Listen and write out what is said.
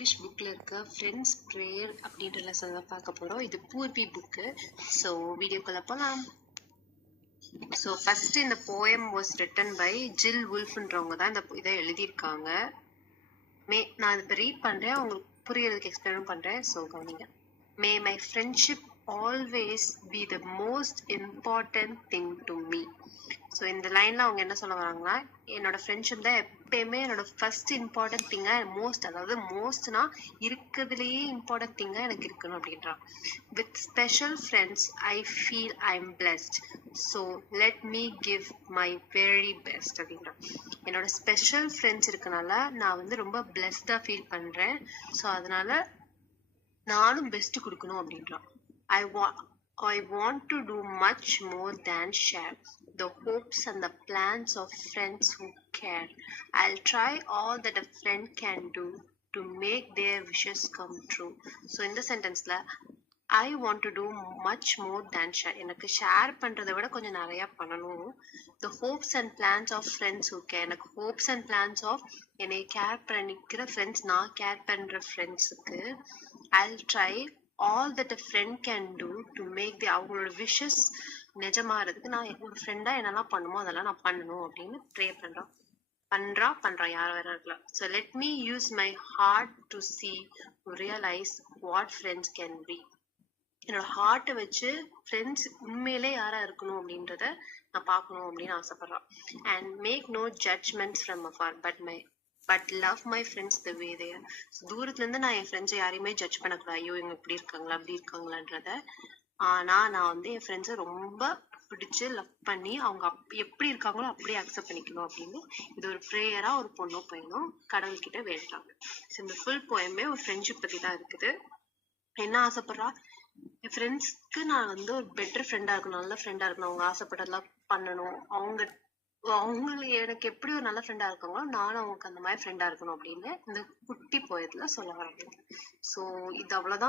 English புக்ல இருக்க friends prayer அப்படின்ற லெசன் தான் பார்க்க போறோம். இது பூர்வி புக்கு. ஸோ வீடியோக்குள்ள போகலாம். ஸோ ஃபர்ஸ்ட் இந்த போயம் வாஸ் ரிட்டன் பை ஜில் வுல்ஃப்ன்றவங்க தான் இதை எழுதியிருக்காங்க. நான் இப்போ ரீட் பண்றேன், உங்களுக்கு புரியறதுக்கு எக்ஸ்பிளைன் பண்றேன். ஸோ கவனிங்க. May my friendship always be the most important thing to me. So இந்த லைன்ல அவங்க என்ன சொல்ல வராங்கன்னா, என்னோட ஃப்ரெண்ட்ஷிப் தான் எப்பயுமே என்னோட ஃபர்ஸ்ட் இம்பார்ட்டன்ட் திங்கா, அதாவது மோஸ்ட்னா இருக்கிறதுலேயே இம்பார்ட்டன்ட் திங்கா எனக்கு இருக்கணும் அப்படின்றான். With special friends I feel I am blessed, so let me give my very best அப்படின்றான். என்னோட ஸ்பெஷல் ஃப்ரெண்ட்ஸ் இருக்கனால நான் வந்து ரொம்ப பிளெஸ்டா ஃபீல் பண்றேன். ஸோ அதனால நானும் பெஸ்ட் கொடுக்கணும் அப்படின்றான். I want to do much more than share the hopes and the plans of friends who care. I'll try all that a friend can do to make their wishes come true. So in the sentence la I want to do much more than share. எனக்கு share பண்றதை விட கொஞ்சம் நிறைய பண்ணணும். The hopes and plans of friends who care. எனக்கு hopes and plans of என்னை care பண்ணிக்கிற friends, நான் கேர் பண்ற ஃப்ரெண்ட்ஸுக்கு I'll try all that a friend can do to make அவங்களோட விஷஸ் நிஜமாறதுக்கு நான் ஒரு ஃப்ரெண்டா என்னெல்லாம் பண்ணுமோ அதெல்லாம் நான் பண்ணணும் அப்படின்னு ப்ரே பண்றான் யார் வேற இருக்கலாம். So let me use my heart to see realise what friends can be. என்னோட ஹார்ட்டை வச்சு ஃப்ரெண்ட்ஸ் உண்மையிலே யாரா இருக்கணும் அப்படின்றத நான் பார்க்கணும் அப்படின்னு ஆசைப்படுறான். And make no judgments from afar but love my friends the way they are. தூரத்துல இருந்து நான் என் ஃப்ரெண்ட்ஸை யாரையுமே ஜட்ஜ் பண்ணக்கூடாது, ஐயோ இவங்க இப்படி இருக்காங்களா அப்படி இருக்காங்களான்றத. ஆனா நான் வந்து என் ஃப்ரெண்ட்ஸை ரொம்ப பிடிச்சு லவ் பண்ணி அவங்க எப்படி இருக்காங்களோ அப்படியே அக்செப்ட் பண்ணிக்கணும் அப்படின்னு இது ஒரு ப்ரேயரா ஒரு பொண்ணோ பையனும் கடவுள்கிட்ட வேண்டாங்க. இந்த ஃபுல் போயமே ஒரு ஃப்ரெண்ட்ஷிப் பத்தி தான் இருக்குது. என்ன ஆசைப்படுறா, என் ஃப்ரெண்ட்ஸ்க்கு நான் வந்து ஒரு பெட்டர் ஃப்ரெண்டா இருக்கணும், நல்ல ஃப்ரெண்டா இருக்கணும், அவங்க ஆசைப்பட்டதெல்லாம் பண்ணணும், அவங்க எனக்கு எப்படி ஒரு நல்ல ஃப்ரெண்டா இருக்காங்களோ நானும் அவங்களுக்கு அந்த மாதிரி ஃப்ரெண்டா இருக்கணும் அப்படின்னு இந்த குட்டி போயத்துல சொல்ல வராங்க. ஸோ இது அவ்வளவுதான்.